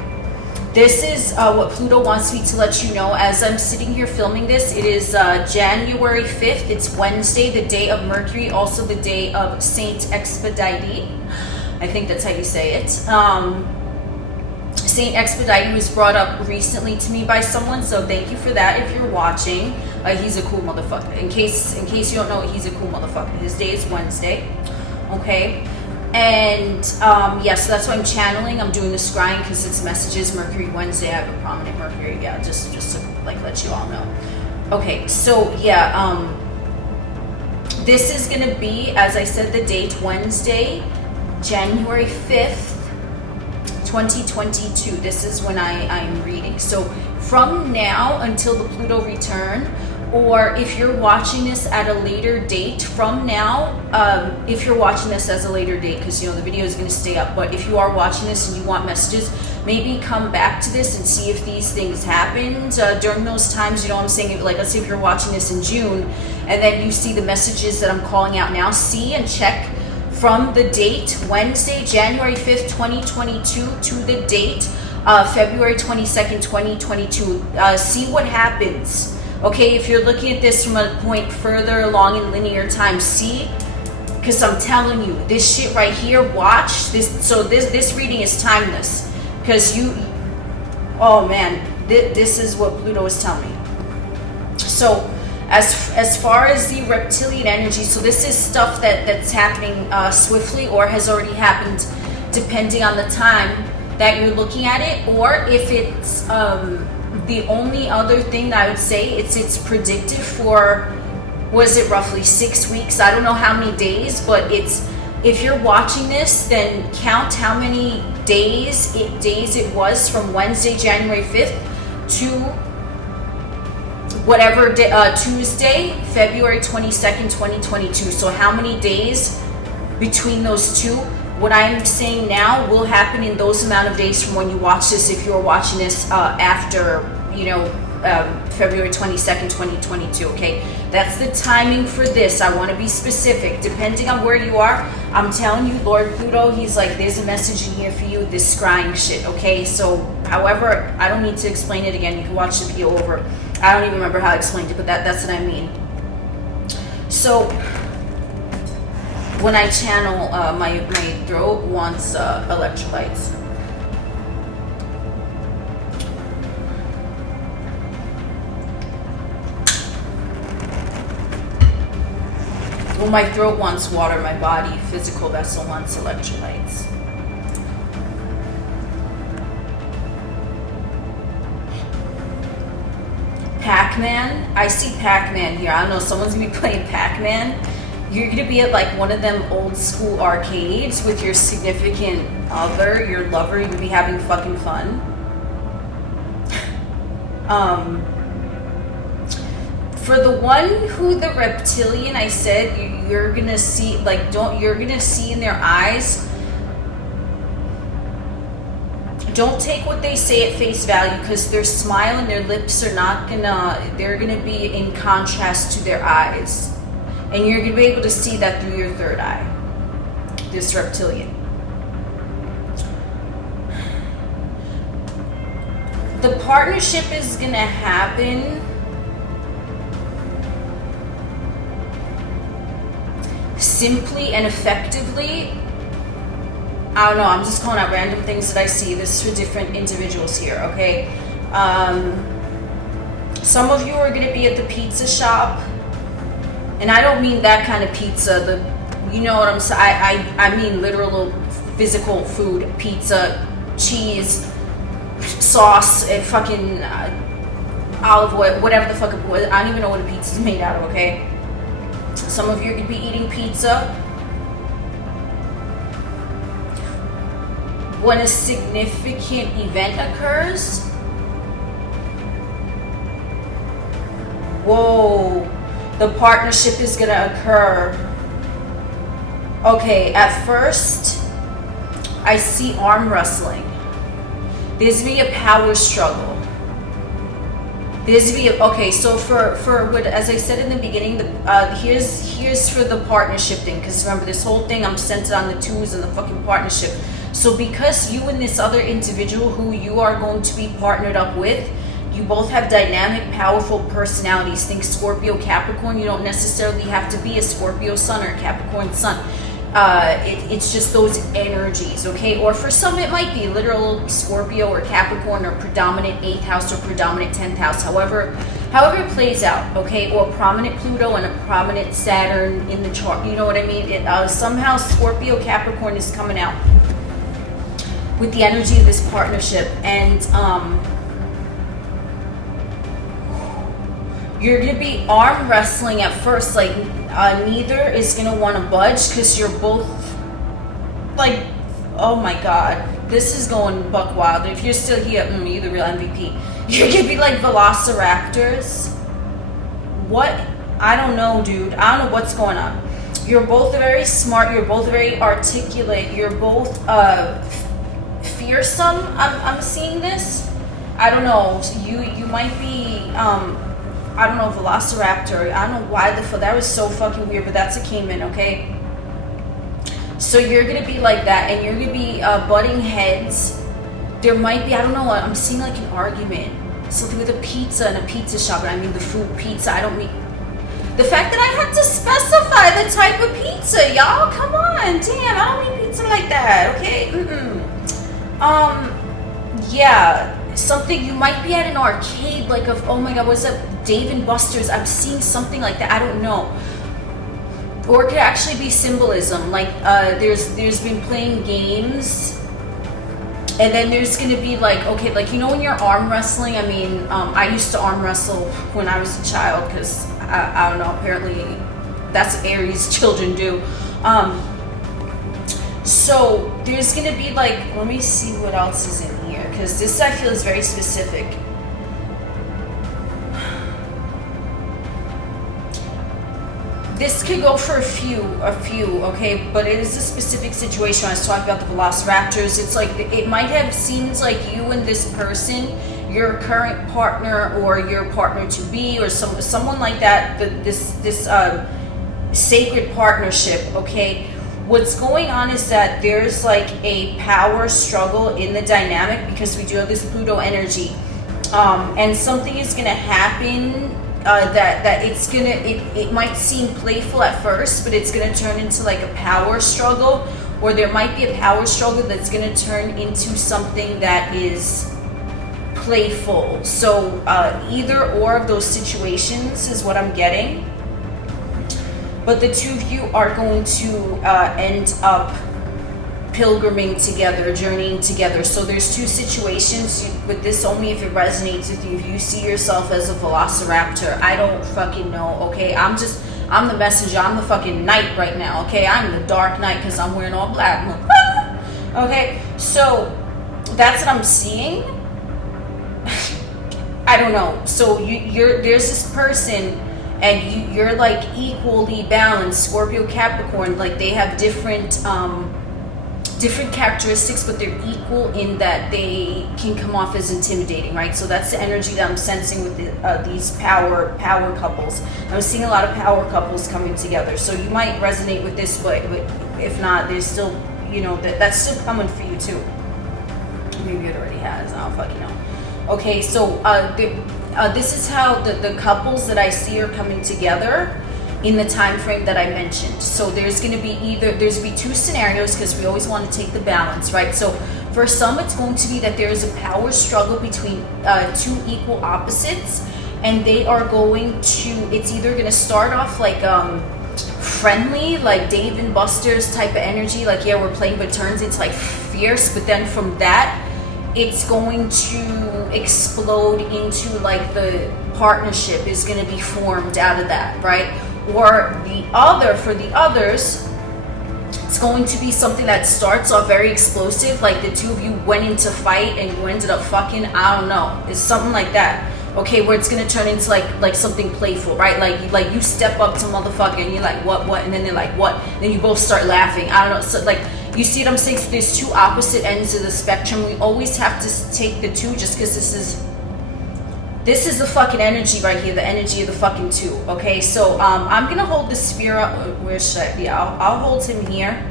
This is what Pluto wants me to let you know as I'm sitting here filming this. It is January 5th. It's Wednesday, the day of Mercury, also the day of Saint Expedite. I think that's how you say it. Saint Expedite was brought up recently to me by someone, so thank you for that if you're watching. He's a cool motherfucker. In case you don't know, he's a cool motherfucker. His day is Wednesday. Okay? And yeah, so that's why I'm channeling. I'm doing the scrying because it's messages. Mercury Wednesday. I have a prominent Mercury. Yeah, just to like let you all know. Okay, so yeah, this is gonna be, as I said, the date Wednesday, January 5th, 2022. This is when I'm reading. So from now until the Pluto return, or if you're watching this at a later date from now, if you're watching this as a later date, because you know the video is going to stay up, but if you are watching this and you want messages, maybe come back to this and see if these things happened during those times. You know what I'm saying? Like, let's say if you're watching this in June and then you see the messages that I'm calling out now, see and check from the date Wednesday, January 5th, 2022 to the date February 22nd, 2022. See what happens. Okay, if you're looking at this from a point further along in linear time, see, because I'm telling you, this shit right here, watch this. So this reading is timeless, because oh man, this is what Pluto is telling me. So as far as the reptilian energy, so this is stuff that's happening swiftly or has already happened, depending on the time that you're looking at it. Or if it's the only other thing that I would say, it's predictive for, was it roughly 6 weeks? I don't know how many days, but if you're watching this, then count how many days it was from Wednesday, January 5th to whatever day, Tuesday, February 22nd, 2022. So how many days between those two? What I'm saying now will happen in those amount of days from when you watch this, if you're watching this after, February 22nd, 2022, okay? That's the timing for this. I want to be specific. Depending on where you are, I'm telling you, Lord Pluto, he's like, there's a message in here for you, this scrying shit, okay? So, however, I don't need to explain it again. You can watch the video over. I don't even remember how I explained it, but that's what I mean. So, when I channel, my throat wants electrolytes. Well, my throat wants water, my body, physical vessel wants electrolytes. Pac-Man, I see Pac-Man here. I don't know, someone's gonna be playing Pac-Man. You're gonna be at like one of them old school arcades with your significant other, your lover. You're gonna be having fucking fun. For the one who the reptilian, I said you're gonna see, like, you're gonna see in their eyes. Don't take what they say at face value, because their smile and their lips are not gonna, they're gonna be in contrast to their eyes. And you're gonna be able to see that through your third eye, this reptilian. The partnership is gonna happen simply and effectively. I don't know, I'm just calling out random things that I see. This is for different individuals here, okay? Some of you are gonna be at the pizza shop, and I don't mean that kind of pizza, you know what I'm saying? I mean literal physical food, pizza, cheese, sauce, and fucking olive oil, whatever the fuck it was. I don't even know what a pizza's made out of, okay? Some of you are going to be eating pizza. When a significant event occurs, whoa, the partnership is going to occur. Okay, at first, I see arm wrestling. There's going to be a power struggle. There's going to be okay, so for what, as I said in the beginning, here's for the partnership thing, because remember, this whole thing, I'm centered on the twos and the fucking partnership. So because you and this other individual who you are going to be partnered up with, you both have dynamic, powerful personalities. Think Scorpio, Capricorn. You don't necessarily have to be a Scorpio sun or a Capricorn sun. It's just those energies, okay? Or for some, it might be literal Scorpio or Capricorn or predominant 8th house or predominant 10th house. However it plays out, okay? Or prominent Pluto and a prominent Saturn in the chart. You know what I mean? Somehow Scorpio, Capricorn is coming out with the energy of this partnership, and you're gonna be arm wrestling at first. Like neither is gonna want to budge, because you're both like, oh my god, this is going buck wild. If you're still here, you're the real MVP. You're gonna be like velociraptors. What? I don't know, dude. I don't know what's going on. You're both very smart. You're both very articulate. You're both fearsome. I'm seeing this. I don't know. You might be I don't know, velociraptor. I don't know why the fuck that was so fucking weird, but that's a caiman, okay? So you're gonna be like that, and you're gonna be butting heads. There might be, I don't know, I'm seeing like an argument, something with a pizza in a pizza shop. I mean the food pizza. I don't mean the fact that I had to specify the type of pizza, y'all. Come on, damn, I don't mean pizza like that, okay? Yeah, something, you might be at an arcade, like of, oh my god, what's up, Dave and Buster's. I'm seeing something like that. I don't know. Or it could actually be symbolism, like there's been playing games, and then there's gonna be like, okay, like, you know when you're arm wrestling, I mean, I used to arm wrestle when I was a child, because I don't know, apparently that's what Aries children do. So there's gonna be like, let me see what else is in here, because this I feel is very specific. This could go for a few, okay? But it is a specific situation. I was talking about the velociraptors. It's like, it might have seemed like you and this person, your current partner or your partner to be, or someone like that, this sacred partnership, okay? What's going on is that there's like a power struggle in the dynamic, because we do have this Pluto energy, and something is gonna happen. That it's gonna, it might seem playful at first, but it's gonna turn into like a power struggle, or there might be a power struggle that's gonna turn into something that is playful. So either or of those situations is what I'm getting. But the two of you are going to end up pilgriming together, journeying together. So there's two situations with this, only if it resonates with you. If you see yourself as a velociraptor, I don't fucking know, okay? I'm the messenger. I'm the fucking knight right now, okay? I'm the dark knight because I'm wearing all black. Okay, so that's what I'm seeing. I don't know. So there's this person, and you're like equally balanced. Scorpio, Capricorn, like they have different characteristics, but they're equal in that they can come off as intimidating, right? So that's the energy that I'm sensing with these power couples. I'm seeing a lot of power couples coming together. So you might resonate with this, but if not, there's still, you know, that's still coming for you too. Maybe it already has. I don't fucking know. Okay, so this is how the couples that I see are coming together in the time frame that I mentioned. So there's going to be two scenarios, because we always want to take the balance, right? So for some, it's going to be that there is a power struggle between two equal opposites, and they are going to, it's either going to start off like friendly, like Dave and Buster's type of energy, like, yeah, we're playing, but it turns into like fierce. But then from that, it's going to explode into like the partnership is going to be formed out of that, right? Or for the others, it's going to be something that starts off very explosive, like the two of you went into fight and you ended up fucking, I don't know, it's something like that, okay, where it's gonna turn into like something playful, right? Like you step up to motherfucker and you're like, what, and then they're like, what? And then you both start laughing, I don't know, so like, you see what I'm saying? So there's two opposite ends of the spectrum. We always have to take the two, just because this is the fucking energy right here, the energy of the fucking two, okay? So I'm gonna hold the spirit, where should I be? I'll hold him here.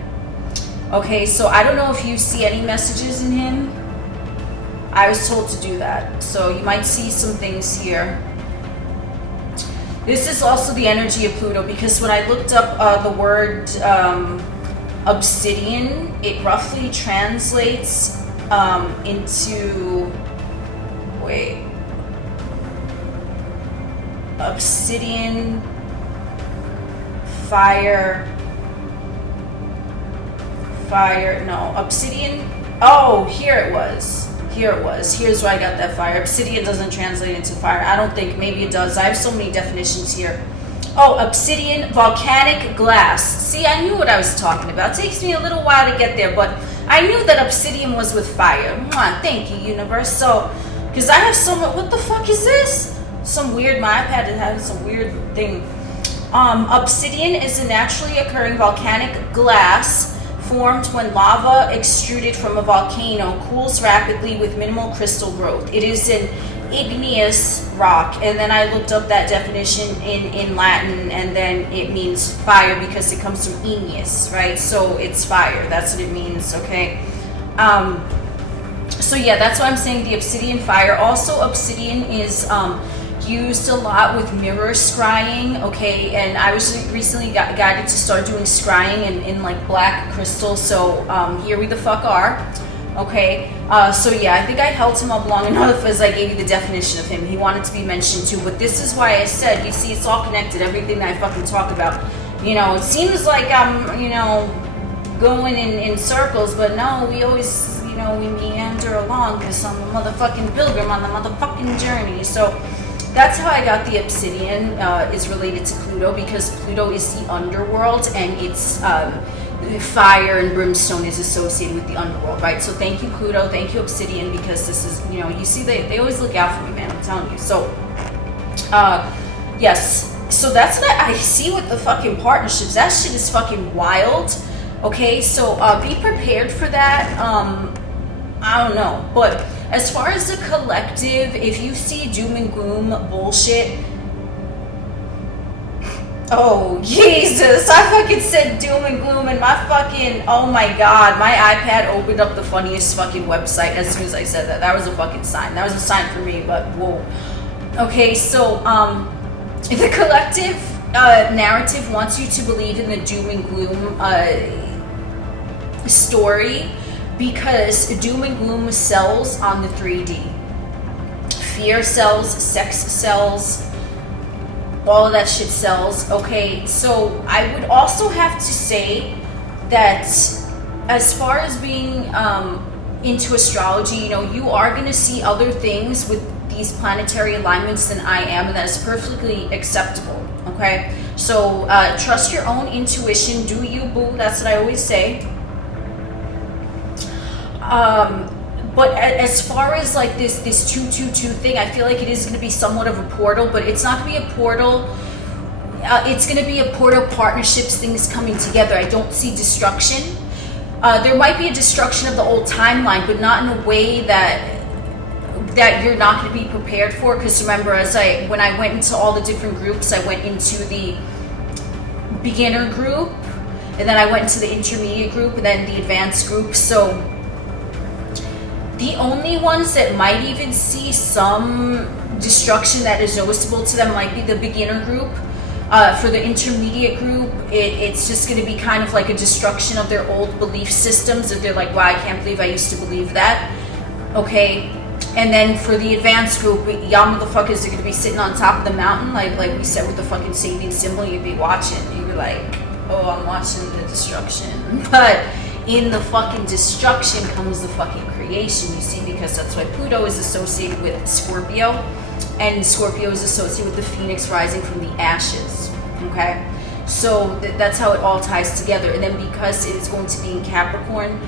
Okay, so I don't know if you see any messages in him. I was told to do that, so you might see some things here. This is also the energy of Pluto, because when I looked up the word obsidian, it roughly translates into, obsidian, obsidian, oh, here it was, here's where I got that fire. Obsidian doesn't translate into fire, I don't think, maybe it does, I have so many definitions here. Oh, obsidian, volcanic glass. See, I knew what I was talking about. It takes me a little while to get there, but I knew that obsidian was with fire. Mwah, thank you, universe. So, because I have what the fuck is this? Some weird, my iPad has some weird thing. Obsidian is a naturally occurring volcanic glass formed when lava extruded from a volcano cools rapidly with minimal crystal growth. It is an igneous rock, and then I looked up that definition in Latin, and then it means fire because it comes from igneous, right? So it's fire. That's what it means, okay? So yeah, that's why I'm saying the obsidian fire. Also, obsidian is used a lot with mirror scrying, okay? And I was recently guided to start doing scrying in like black crystal, so here we the fuck are, okay? So yeah, I think I held him up long enough as I gave you the definition of him. He wanted to be mentioned too, but this is why I said, you see, it's all connected, everything that I fucking talk about. You know, it seems like I'm, you know, going in circles, but no, we always, you know, we meander along because I'm a motherfucking pilgrim on the motherfucking journey. So that's how I got the obsidian is related to Pluto, because Pluto is the underworld, and it's fire and brimstone is associated with the underworld, right? So thank you, Pluto. Thank you, obsidian, because this is, you know, you see, they always look out for me, man. I'm telling you. So, yes. So that's what I see with the fucking partnerships. That shit is fucking wild. Okay, so be prepared for that. I don't know, but as far as the collective, if you see doom and gloom bullshit, oh Jesus, I fucking said doom and gloom, and my fucking, oh my god, my iPad opened up the funniest fucking website as soon as I said that. That was a fucking sign. That was a sign for me, but whoa. Okay, so the collective narrative wants you to believe in the doom and gloom story, because doom and gloom sells on the 3D. Fear sells, sex sells, all of that shit sells. Okay, so I would also have to say that as far as being into astrology, you know, you are going to see other things with these planetary alignments than I am, and that is perfectly acceptable. Okay, so trust your own intuition. Do you, boo? That's what I always say. But as far as like this 222 thing, I feel like it is going to be somewhat of a portal, but it's not going to be a portal. It's going to be a portal, partnerships, things coming together. I don't see destruction. There might be a destruction of the old timeline, but not in a way that you're not going to be prepared for. Because remember, when I went into all the different groups, I went into the beginner group, and then I went into the intermediate group, and then the advanced group. So the only ones that might even see some destruction that is noticeable to them might be the beginner group. For the intermediate group, it's just going to be kind of like a destruction of their old belief systems. If they're like, wow, I can't believe I used to believe that. Okay. And then for the advanced group, y'all motherfuckers are going to be sitting on top of the mountain, like we said with the fucking saving symbol. You'd be watching. You'd be like, oh, I'm watching the destruction. But in the fucking destruction comes the fucking creation, you see, because that's why Pluto is associated with Scorpio, and Scorpio is associated with the phoenix rising from the ashes, okay? So that's how it all ties together. And then because it's going to be in Capricorn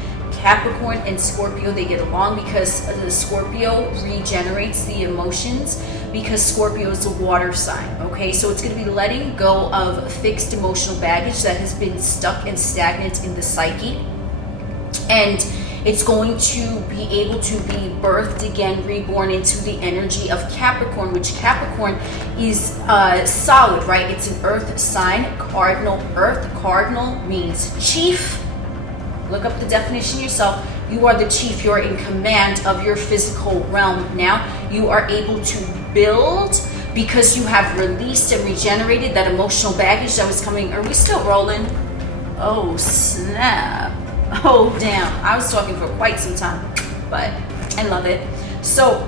and Scorpio, they get along because the Scorpio regenerates the emotions, because Scorpio is a water sign, okay? So it's going to be letting go of fixed emotional baggage that has been stuck and stagnant in the psyche. And it's going to be able to be birthed again, reborn into the energy of Capricorn, which Capricorn is solid, right? It's an earth sign, cardinal earth. Cardinal means chief. Look up the definition yourself. You are the chief. You're in command of your physical realm now. You are able to build because you have released and regenerated that emotional baggage that was coming. Are we still rolling? Oh, snap. Oh, damn. I was talking for quite some time, but I love it. So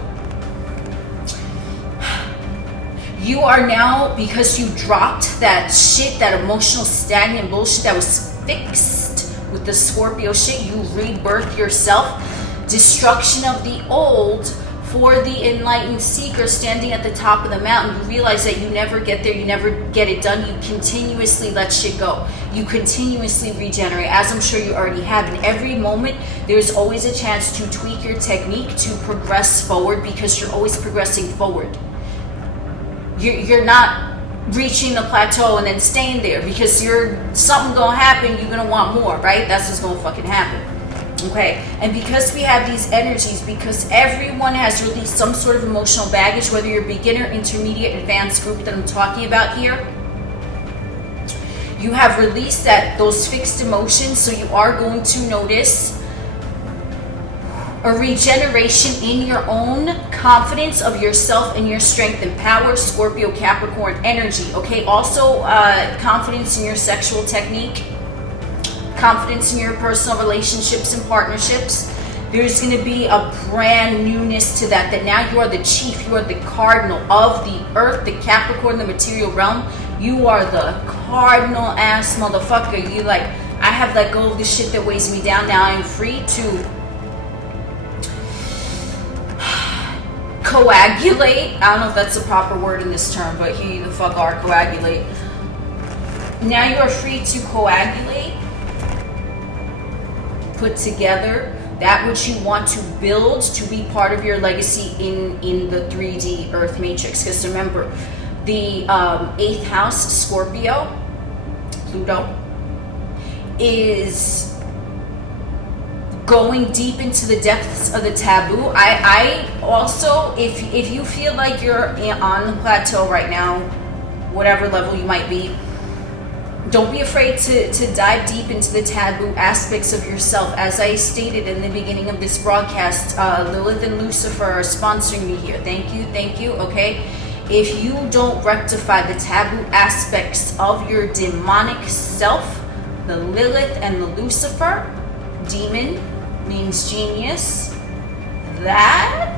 you are now, because you dropped that shit, that emotional stagnant bullshit that was fixed with the Scorpio shit, you rebirth yourself. Destruction of the old for the enlightened seeker standing at the top of the mountain. You realize that you never get there, you never get it done. You continuously let shit go. You continuously regenerate, as I'm sure you already have. In every moment, there's always a chance to tweak your technique to progress forward, because you're always progressing forward. You're not reaching the plateau and then staying there, because something gonna happen, you're gonna want more, right? That's what's gonna fucking happen. Okay, and because we have these energies, because everyone has released some sort of emotional baggage, whether you're beginner, intermediate, advanced group that I'm talking about here, you have released those fixed emotions, so you are going to notice a regeneration in your own confidence of yourself and your strength and power, Scorpio, Capricorn energy. Okay, also confidence in your sexual technique, confidence in your personal relationships and partnerships. There's going to be a brand newness to that now you are the chief, you are the cardinal of the earth, the Capricorn, the material realm. You are the cardinal ass motherfucker. You like, I have let go of the shit that weighs me down. Now I'm free to coagulate. I don't know if that's the proper word in this term, but here you the fuck are, coagulate. Now you are free to coagulate, put together that which you want to build to be part of your legacy in the 3D earth matrix. Because remember, the 8th house, Scorpio, Pluto, is going deep into the depths of the taboo. I also, if you feel like you're on the plateau right now, whatever level you might be, don't be afraid to dive deep into the taboo aspects of yourself. As I stated in the beginning of this broadcast, Lilith and Lucifer are sponsoring me here. Thank you, okay? If you don't rectify the taboo aspects of your demonic self, the Lilith and the Lucifer, demon means genius, that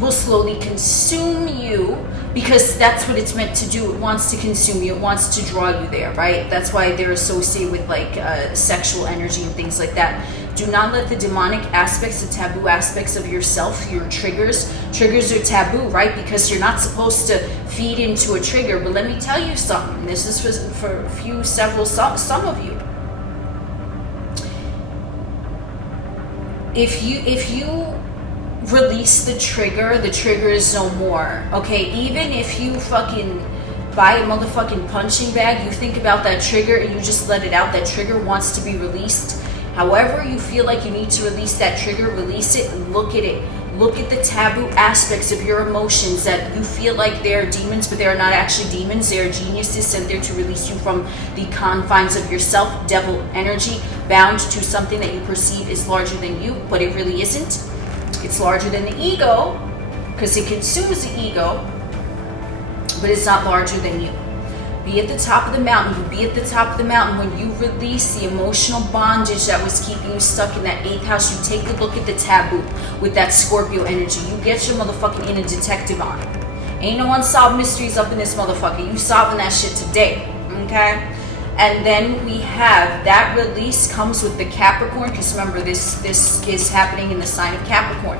will slowly consume you, because that's what it's meant to do. It wants to consume you. It wants to draw you there, right? That's why they're associated with like sexual energy and things like that. Do not let the demonic aspects, the taboo aspects of yourself, your triggers are taboo, right? Because you're not supposed to feed into a trigger. But let me tell you something. This is for some of you. If you release the trigger is no more. Okay, even if you fucking buy a motherfucking punching bag, you think about that trigger and you just let it out. That trigger wants to be released. However you feel like you need to release that trigger, release it and look at it. Look at the taboo aspects of your emotions that you feel like they're demons, but they're not actually demons. They're geniuses sent there to release you from the confines of yourself, devil energy, bound to something that you perceive is larger than you, but it really isn't. It's larger than the ego, because it consumes the ego, but it's not larger than you. Be at the top of the mountain. You be at the top of the mountain when you release the emotional bondage that was keeping you stuck in that 8th house. You take a look at the taboo with that Scorpio energy. You get your motherfucking inner detective on. Ain't no unsolved mysteries up in this motherfucker. You solving that shit today, okay? And then we have that release comes with the Capricorn, because remember, this is happening in the sign of Capricorn.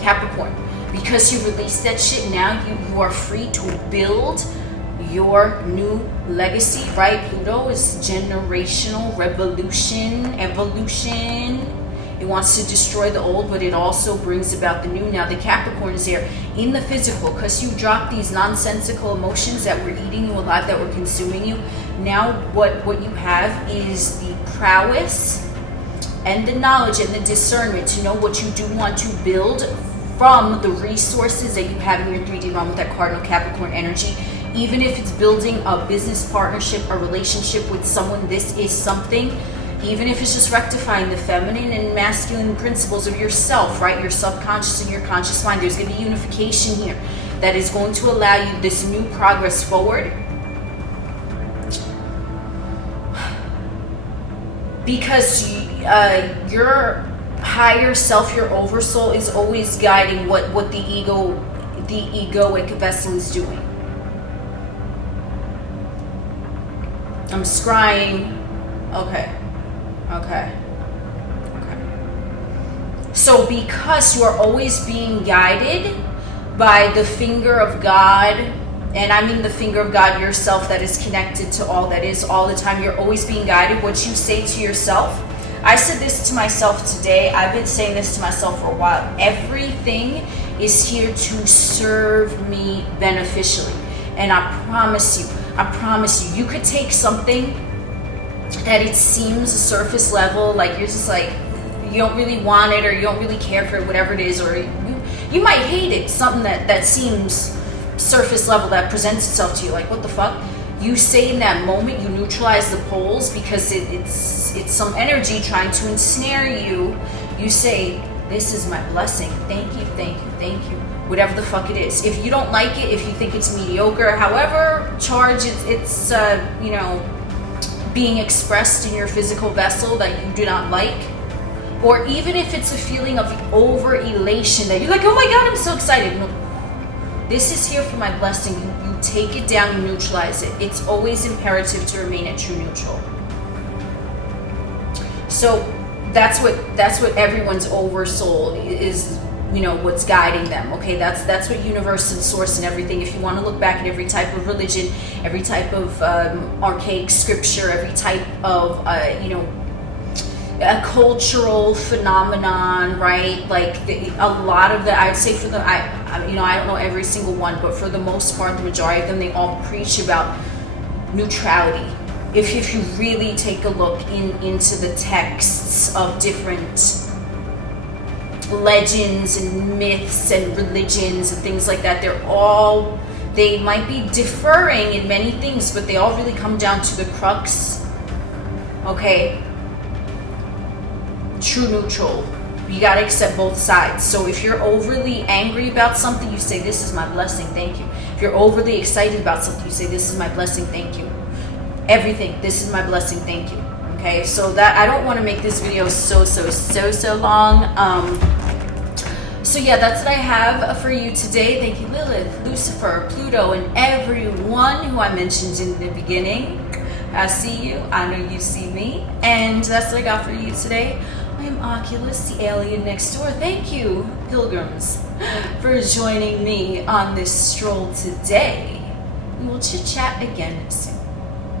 Capricorn. Because you released that shit, now you are free to build your new legacy, right? Pluto is generational, revolution, evolution. It wants to destroy the old, but it also brings about the new. Now the Capricorn is there in the physical, because you dropped these nonsensical emotions that were eating you alive, that were consuming you. Now what you have is the prowess and the knowledge and the discernment to know what you do want to build from the resources that you have in your 3D realm with that cardinal Capricorn energy. Even if it's building a business partnership, a relationship with someone, this is something. Even if it's just rectifying the feminine and masculine principles of yourself, right? Your subconscious and your conscious mind. There's going to be unification here that is going to allow you this new progress forward. Because your higher self, your oversoul, is always guiding what the egoic vessel is doing. I'm scrying. Okay. So because you are always being guided by the finger of God, and I mean the finger of God yourself that is connected to all that is all the time, you're always being guided. What you say to yourself, I said this to myself today. I've been saying this to myself for a while. Everything is here to serve me beneficially. And I promise you, you could take something that it seems a surface level, like you're just like, you don't really want it or you don't really care for it, whatever it is, or you might hate it, something that seems surface level that presents itself to you, like what the fuck? You say in that moment, you neutralize the poles because it's some energy trying to ensnare you. You say, this is my blessing, thank you, thank you, thank you. Whatever the fuck it is. If you don't like it, if you think it's mediocre, however charged it's you know, being expressed in your physical vessel that you do not like, or even if it's a feeling of over elation that you're like, oh my god, I'm so excited. No, this is here for my blessing. You take it down, you neutralize it. It's always imperative to remain at true neutral. So that's what everyone's oversoul is, you know, what's guiding them. Okay, that's what universe and source and everything. If you want to look back at every type of religion, every type of archaic scripture, every type of you know, a cultural phenomenon, right? Like a lot of the, I'd say for the, you know, I don't know every single one, but for the most part, the majority of them, they all preach about neutrality. If you really take a look into the texts of different legends and myths and religions and things like that, they might be differing in many things, but they all really come down to the crux. Okay, true neutral. You got to accept both sides. So if you're overly angry about something, you say, this is my blessing, thank you. If you're overly excited about something, you say, this is my blessing, thank you. Everything, this is my blessing, thank you. Okay, so that, I don't want to make this video so long. So yeah, that's what I have for you today. Thank you, Lilith, Lucifer, Pluto, and everyone who I mentioned in the beginning. I see you, I know you see me, and that's what I got for you today. I am Oculus, the alien next door. Thank you, Pilgrims, for joining me on this stroll today. We will chit-chat again soon.